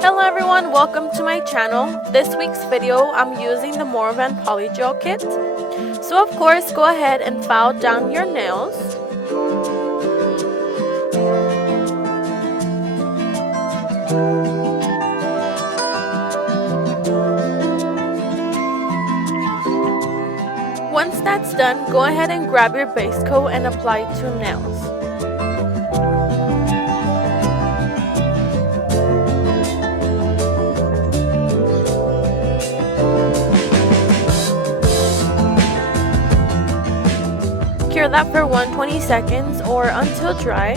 Hello everyone, welcome to my channel. This week's video, I'm using the Morovan PolyGel kit. So of course, go ahead and file down your nails. Once that's done, go ahead and grab your base coat and apply it to nails. Cure that for 120 seconds or until dry.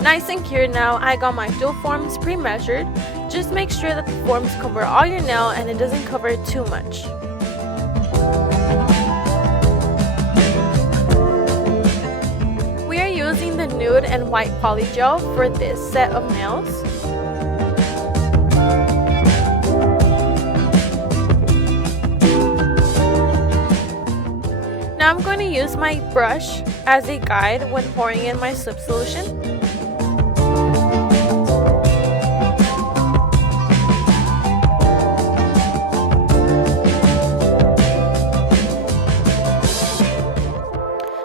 Nice and cured now, I got my dual forms pre-measured. Just make sure that the forms cover all your nail and it doesn't cover it too much. We are using the nude and white PolyGel for this set of nails. Now I'm going to use my brush as a guide when pouring in my slip solution.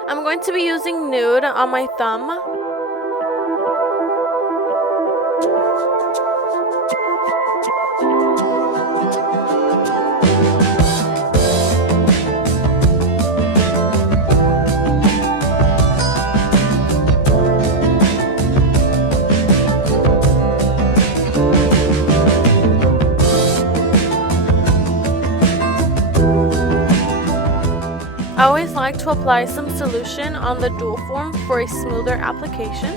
I'm going to be using nude on my thumb. I always like to apply some solution on the dual form for a smoother application.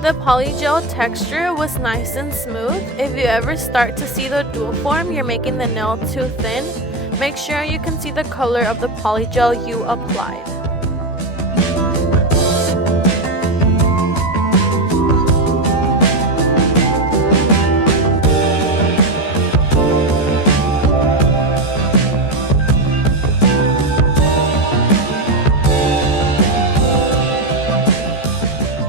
The PolyGel texture was nice and smooth. If you ever start to see the dual form, you're making the nail too thin, make sure you can see the color of the PolyGel you applied.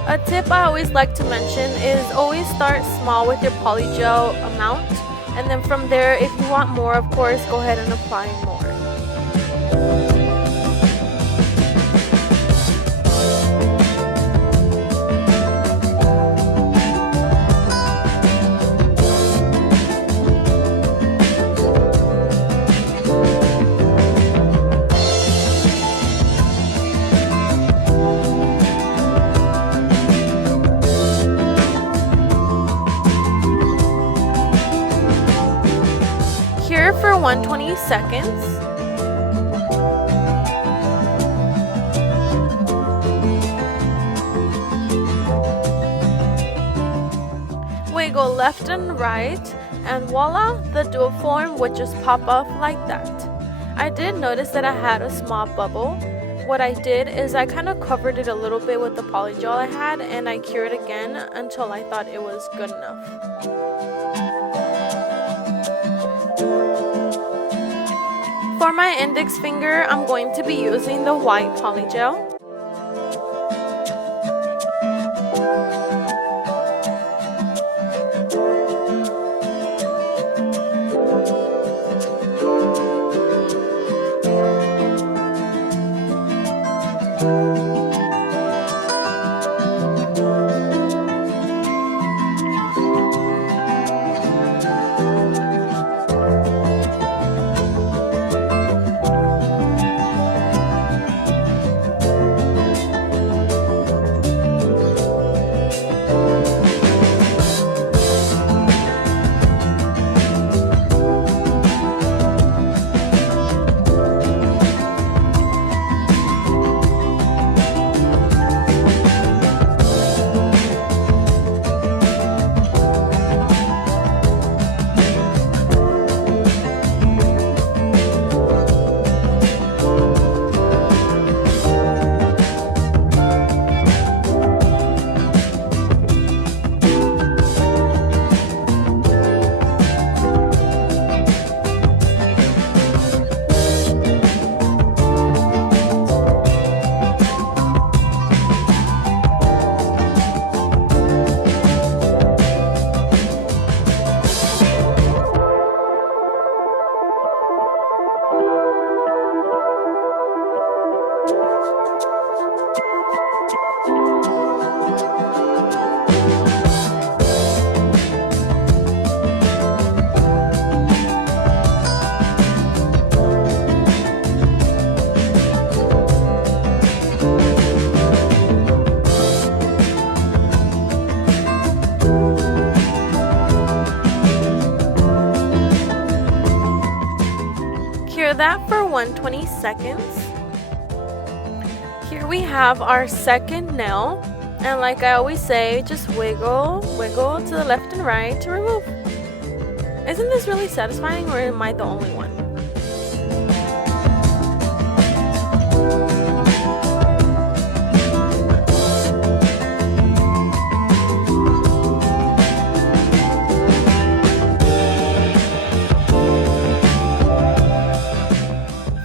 A tip I always like to mention is always start small with your PolyGel amount, and then from there, if you want more, of course, go ahead and apply more. Cure for 120 seconds. Wiggle left and right, and voila, the dual form would just pop off like that. I did notice that I had a small bubble. What I did is I kind of covered it a little bit with the PolyGel I had, and I cured again until I thought it was good enough. For my index finger, I'm going to be using the white PolyGel. 20 seconds. Here we have our second nail, and like I always say, just wiggle to the left and right to remove. Isn't this really satisfying, or am I the only one?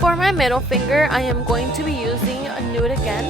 For my middle finger, I am going to be using a nude again.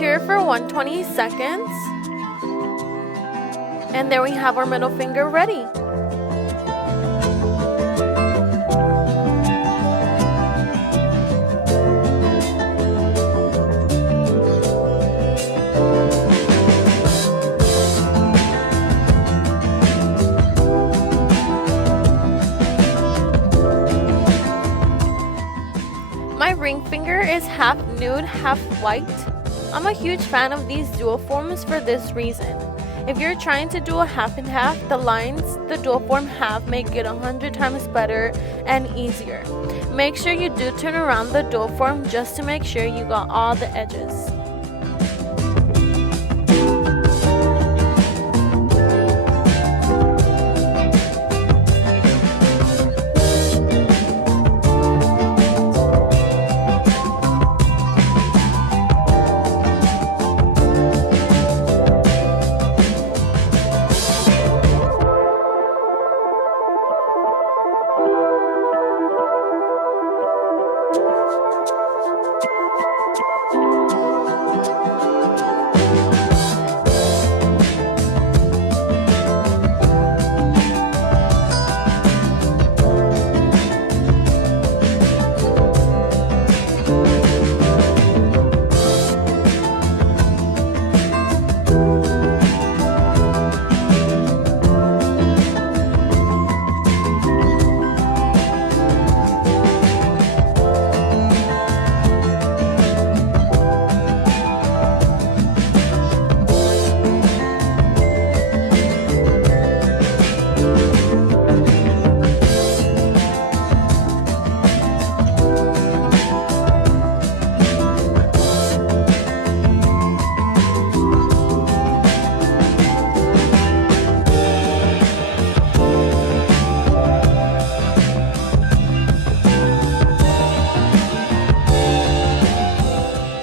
Cure for 120 seconds. And there we have our middle finger ready. My ring finger is half nude, half white. I'm a huge fan of these dual forms for this reason. If you're trying to do a half and half, the lines the dual form have make it 100 times better and easier. Make sure you do turn around the dual form just to make sure you got all the edges.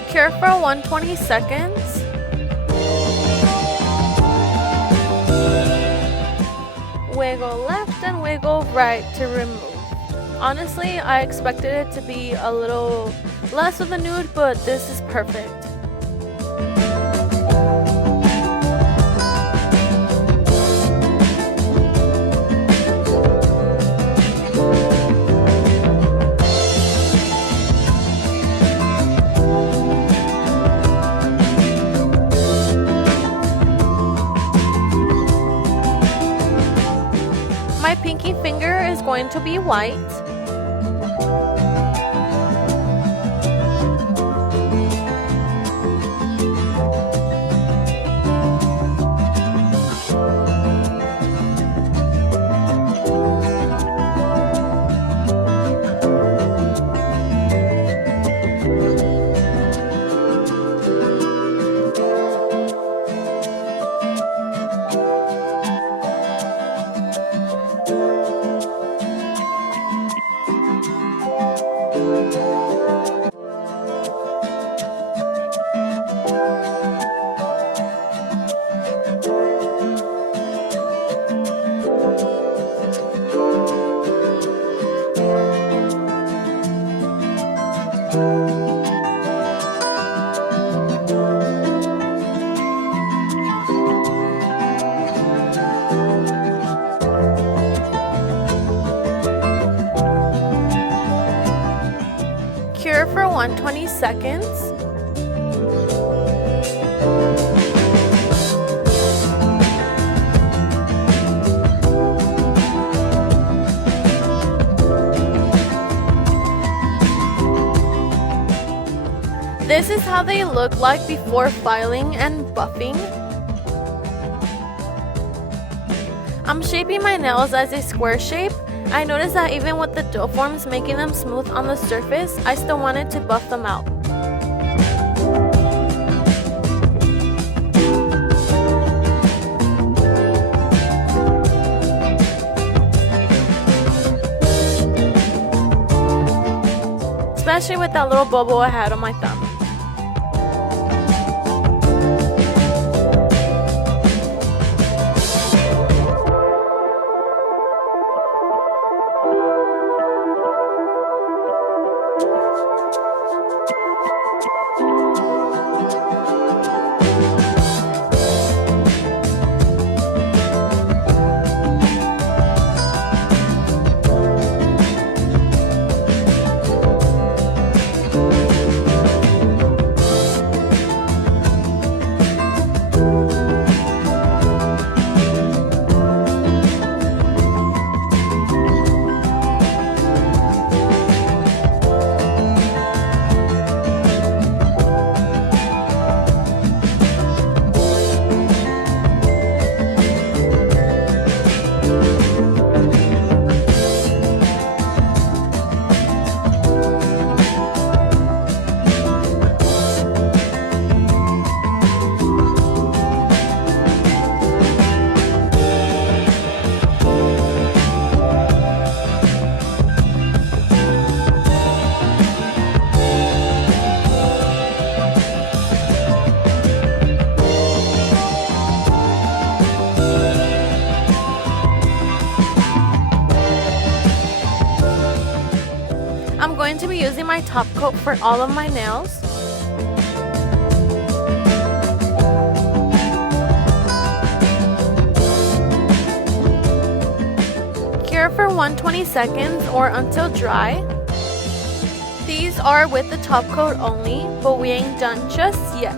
Cure for 120 seconds. Wiggle left and wiggle right to remove. Honestly, I expected it to be a little less of a nude, but this is perfect. My pinky finger is going to be white. Cure for 120 seconds. This is how they look like before filing and buffing. I'm shaping my nails as a square shape. I noticed that even with the dough forms making them smooth on the surface, I still wanted to buff them out. Especially with that little bubble I had on my thumb. I'm going to be using my top coat for all of my nails. Cure for 120 seconds or until dry. These are with the top coat only, but we ain't done just yet.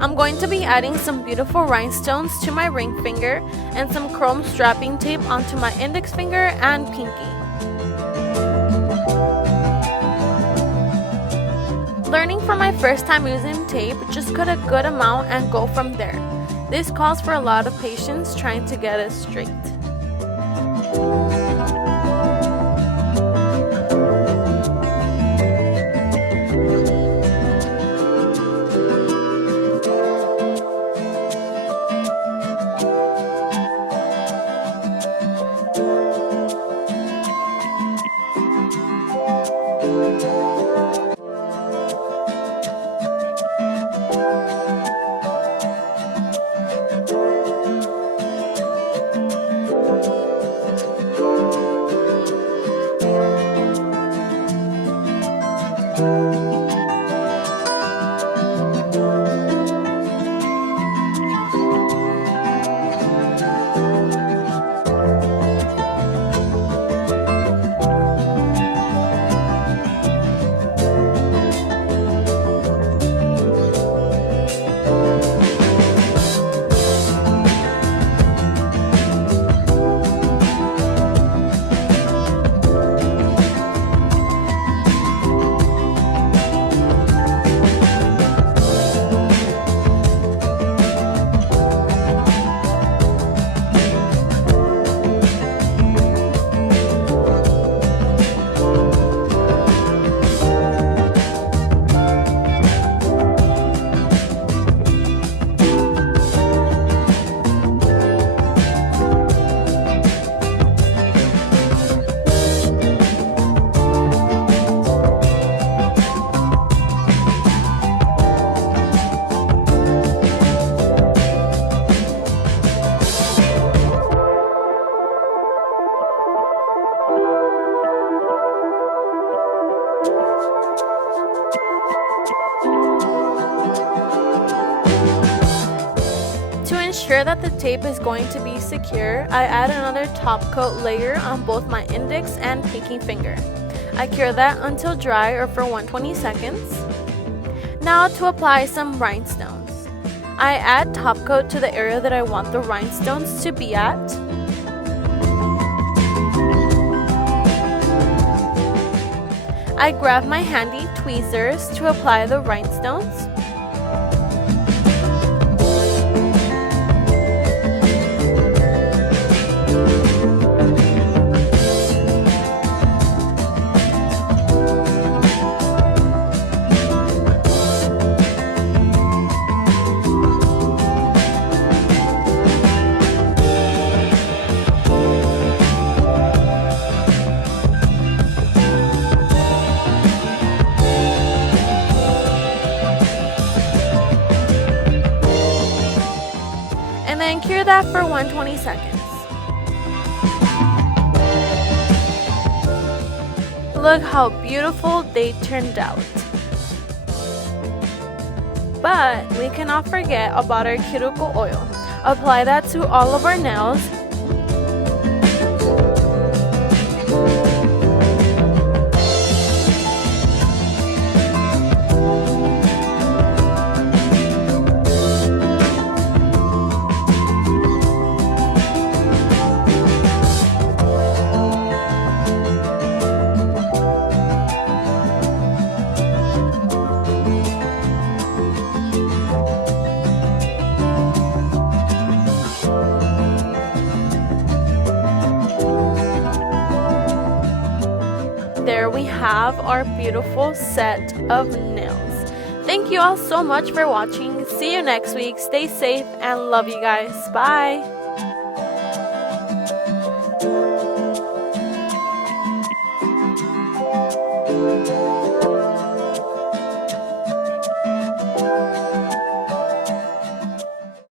I'm going to be adding some beautiful rhinestones to my ring finger and some chrome strapping tape onto my index finger and pinky. Learning from my first time using tape, just cut a good amount and go from there. This calls for a lot of patience trying to get it straight. ensure that the tape is going to be secure, I add another top coat layer on both my index and pinky finger. I cure that until dry or for 120 seconds. Now to apply some rhinestones. I add top coat to the area that I want the rhinestones to be at. I grab my handy tweezers to apply the rhinestones. And then cure that for 120 seconds. Look how beautiful they turned out. But we cannot forget about our cuticle oil. Apply that to all of our nails. There we have our beautiful set of nails. Thank you all so much for watching. See you next week. Stay safe and love you guys. Bye.